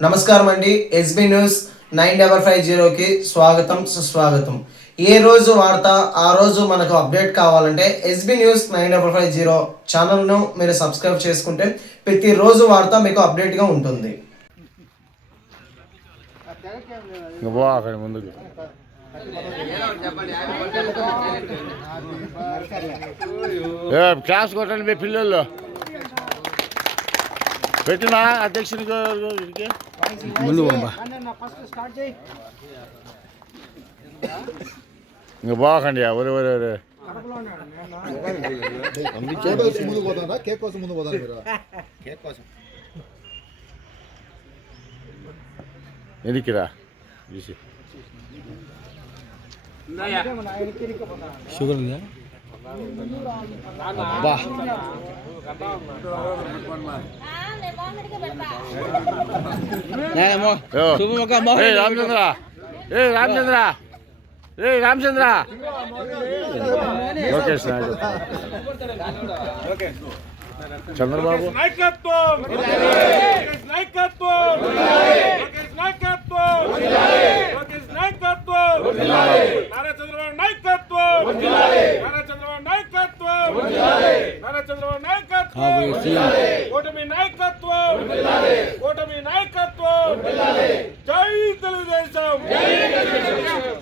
నమస్కారం అండి. SB news 9550కి స్వాగతం సుస్వాగతం. ఏ రోజు వార్త ఆ రోజు మనకు అప్డేట్ కావాలంటే ఎస్బీ న్యూస్ 9550 ఛానల్ను మీరు సబ్స్క్రైబ్ చేసుకుంటే ప్రతిరోజు వార్త మీకు అప్డేట్గా ఉంటుంది. క్లాస్ కొట్టండి మీ పిల్లలు పెట్టినా అధ్యక్షునికి ముందు ఇంకా బాగండి ఎవరు ముందు పోతారా కేక్ కోసం ముందు పోతారా మీరు కేక్ కోసం ఎదికిరా షుగర్ ఉందా అబ్బా రామచంద్ర రామచంద్ర రామచంద్ర లోకేష్ నాయుడు చంద్రబాబు నాయకత్వం నాయకత్వం నాయకత్వం నాయకత్వం నారా చంద్రబాబు నాయకత్వం నారా చంద్రబాబు నాయకత్వం నారా చంద్రబాబు నాయకత్వం కూటమి నాయకత్వం కూటమి నాయకత్వం జై తెలుగుదేశం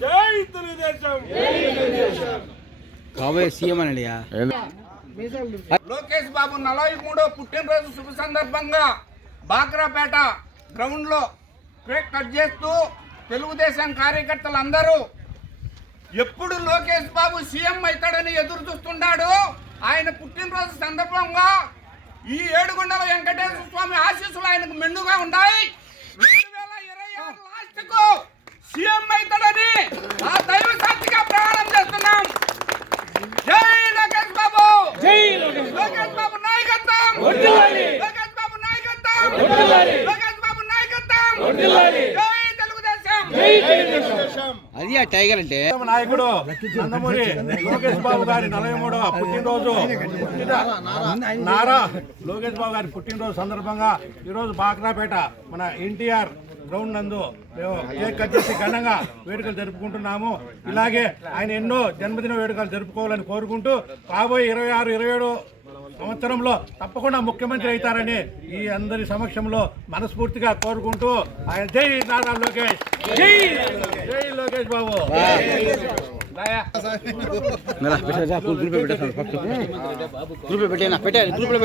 జై తెలుగుదేశం కాబోయే సీఎం అనండి. లోకేష్ బాబు 43వ పుట్టినరోజు శుభ సందర్భంగా బాక్రాపేట గ్రౌండ్ లో కేక్ కట్ చేస్తూ తెలుగుదేశం కార్యకర్తలందరూ ఎప్పుడు లోకేష్ బాబు సీఎం అవుతాడని ఎదురు చూస్తున్నాడు. ఆయన పుట్టినరోజు సందర్భంగా ఈ ఏడుగొండల వెంకటేశ్వర స్వామి ఆశీస్సులు ఆయనకు మెండుగా ఉన్నాయి. 2026 లాస్ట్ కు సీఎం అవుతాడని ఆ దైవ సాక్షిగా ప్రమాణం చేస్తున్నాం. జై లోకేష్ బాబు, జై లోకేష్ బాబు నాయకత్వం, లోకేష్ బాబు నాయకత్వం, లోకేష్ బాబు నాయకత్వం, జై తెలుగుదేశం, జై తెలుగుదేశం. అది ఆ టైగర్ అంటే నాయకుడు నందమూరి లోకేష్ బాబు గారి 43వ పుట్టినరోజు నారా లోకేష్ బాబు గారి పుట్టినరోజు సందర్భంగా ఈరోజు బాక్రాపేట మన ఎన్టీఆర్ గ్రౌండ్ నందు మేము కేక్ కట్ చేసి ఘనంగా వేడుకలు జరుపుకుంటున్నాము. ఇలాగే ఆయన ఎన్నో జన్మదిన వేడుకలు జరుపుకోవాలని కోరుకుంటూ రాబోయే 26, 27 సంవత్సరంలో తప్పకుండా ముఖ్యమంత్రి అవుతారని ఈ అందరి సమక్షంలో మనస్ఫూర్తిగా కోరుకుంటూ ఆయన జై నారా లోకేష్, జై జై లోకేష్ బాబు. గ్రూప్ లో పెట్టేనా పెట్టాలి గ్రూప్ లో